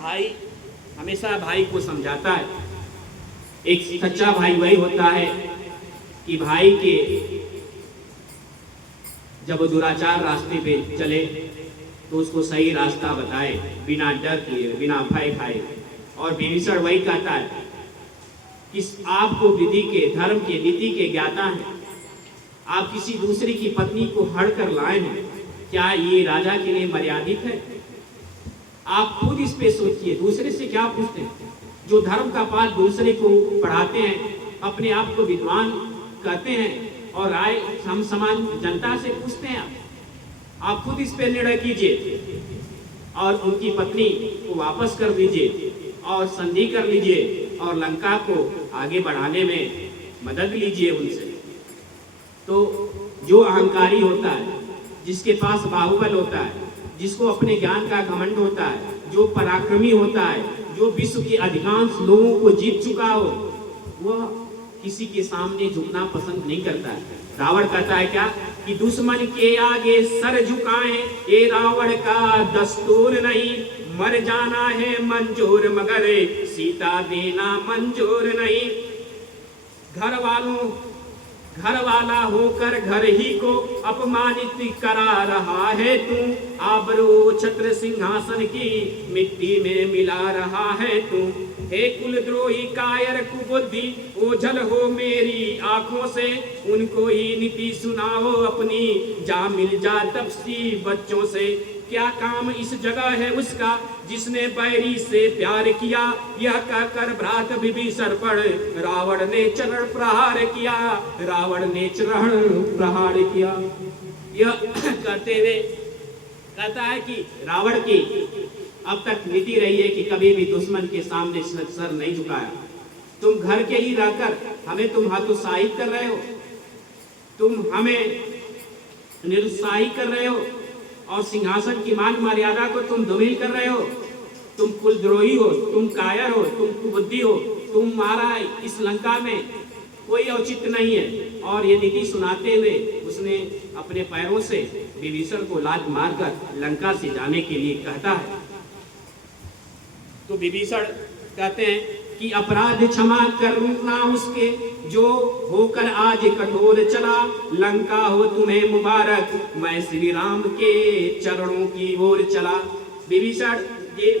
भाई हमेशा भाई को समझाता है। एक सच्चा भाई वही होता है कि भाई के जब दुराचार रास्ते पे चले तो उसको सही रास्ता बताए, बिना डर किए, बिना भय खाए। और विभीषण वही कहता है कि आपको विधि के, धर्म के, नीति के ज्ञाता है, आप किसी दूसरे की पत्नी को हड़ कर लाए हैं, क्या ये राजा के लिए मर्यादित है? आप खुद इस पे सोचिए, दूसरे से क्या पूछते हैं? जो धर्म का पाठ दूसरे को पढ़ाते हैं, अपने आप को विद्वान कहते हैं और राय हम समान जनता से पूछते हैं। आप खुद इस पे निर्णय कीजिए और उनकी पत्नी को वापस कर दीजिए और संधि कर लीजिए और लंका को आगे बढ़ाने में मदद लीजिए उनसे। तो जो अहंकारी होता है, जिसके पास बाहुबल होता है, जिसको अपने ज्ञान का घमंड होता है, जो पराक्रमी होता है, जो विश्व के अधिकांश लोगों को जीत चुका हो, वह किसी के सामने झुकना पसंद नहीं करता है। रावण कहता है क्या कि दुश्मन के आगे सर झुकाएं ये रावण का दस्तूर नहीं, मर जाना है मंजूर मगर सीता देना मंजूर नहीं। घर वाला होकर घर ही को अपमानित करा रहा है तू, आबरू छत्र सिंहासन की मिट्टी में मिला रहा है तू। हे कुलद्रोही कायर कुबुद्धि ओझल हो मेरी आंखों से, उनको ही नीति सुनाओ अपनी, जा मिल जा तपसी बच्चों से। क्या काम इस जगह है उसका जिसने बैरी से प्यार किया, यह कहकर भ्रात विभीषण पर रावण ने चरण प्रहार किया, रावण ने चरण प्रहार किया। यह कहते हुए कहता है कि रावण की अब तक नीति रही है कि कभी भी दुश्मन के सामने सर नहीं झुकाया। तुम घर के ही रहकर हमें तुम हतोत्साहित कर रहे हो, तुम हमें निरुत्साहित कर रहे हो और सिंहासन की मान मर्यादा को तुम धूमिल कर रहे हो। तुम कुलद्रोही हो, तुम कायर हो, तुम कुबुद्धि हो, तुम्हारा इस लंका में कोई औचित्य नहीं है। और ये नीति सुनाते हुए उसने अपने पैरों से विभीषण को लात मारकर लंका से जाने के लिए कहता है। तो विभीषण कहते हैं कि अपराध क्षमा करना उसके जो होकर आज कठोर चला, लंका हो तुम्हें मुबारक मैं श्री राम के चरणों की ओर चला। विभीषण ये